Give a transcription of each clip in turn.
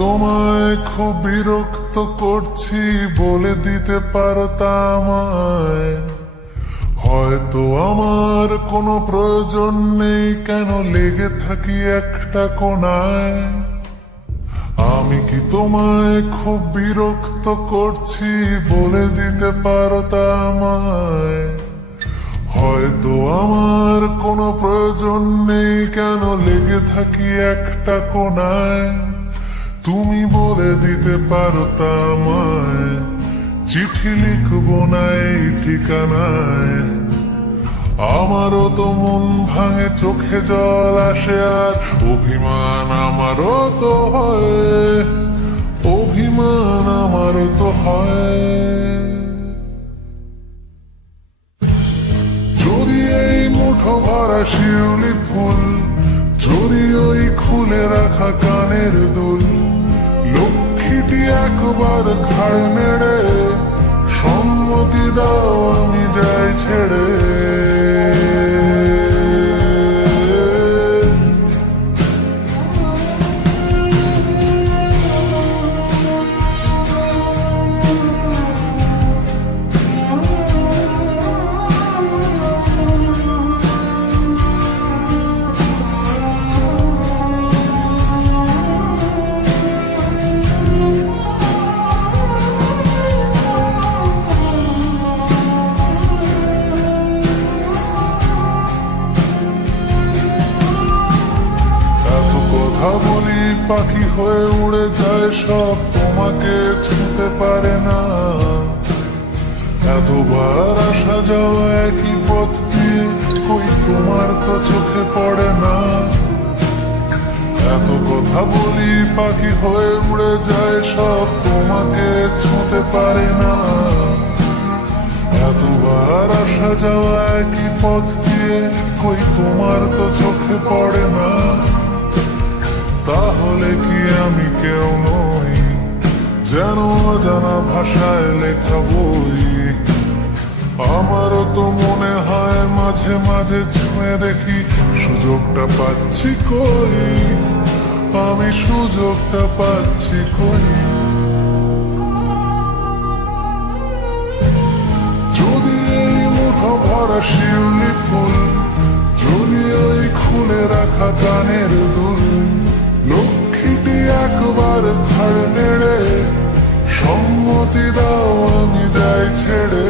তোমায় খুব বিরক্ত করছি বলে দিতে পারো তা আমায়? হয়তো আমার কোনো প্রয়োজন নেই, কেন লেগে থাকি একটা কোণায়? আমি কি তোমায় খুব বিরক্ত করছি বলে দিতে পারো তা আমায়? হয়তো আমার কোনো প্রয়োজন নেই, কেন লেগে থাকি একটা কোণায়? তুমি বলে দিতে পারো তা আমায়, চিঠি লিখবো না এই ঠিকানায়। আমারও তো মন ভাঙে, চোখে জল আসে, আর অভিমান আমারও তো হয়, অভিমান আমারও তো হয়। যদি এই মুঠো ভরা শিউলি ফুল, যদি ওই খুলে রাখা কানের দুল, লক্ষ্মীটি একবার ঘাড় নেড়ে সম্মতি দাও আমি যাই ছেড়ে। কথা বলি পাখি হয়ে উড়ে যায় সব, তোমাকে ছুঁতে পারে না। এতবার আসা যাওয়া একই পথ দিয়ে, কই তোমার তো চোখে পড়ে না। এত কথা বলি পাখি হয়ে উড়ে যায় সব, তোমাকে ছুঁতে পারে না। এতবার আসা যাওয়া একই পথ দিয়ে, কই তোমার তো চোখে পড়ে না। তাহলে কি আমি কেউ নই, যেন অজানা ভাষায় লেখা বই? আমারও তো মনে হয় মাঝে মাঝে ছুঁয়ে দেখি, সুযোগটা পাচ্ছি কই, আমি সুযোগটা পাচ্ছি কই? যদি এই মুঠো ভরা শিউলি ফুল, যদি ওই খুলে রাখা কানের দুল, লক্ষ্মীটি একবার ঘাড় নেড়ে সম্মতি দাও আমি যাই ছেড়ে।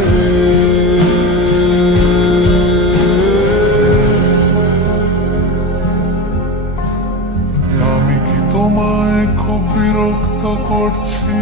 আমি কি তোমায় খুব বিরক্ত করছি?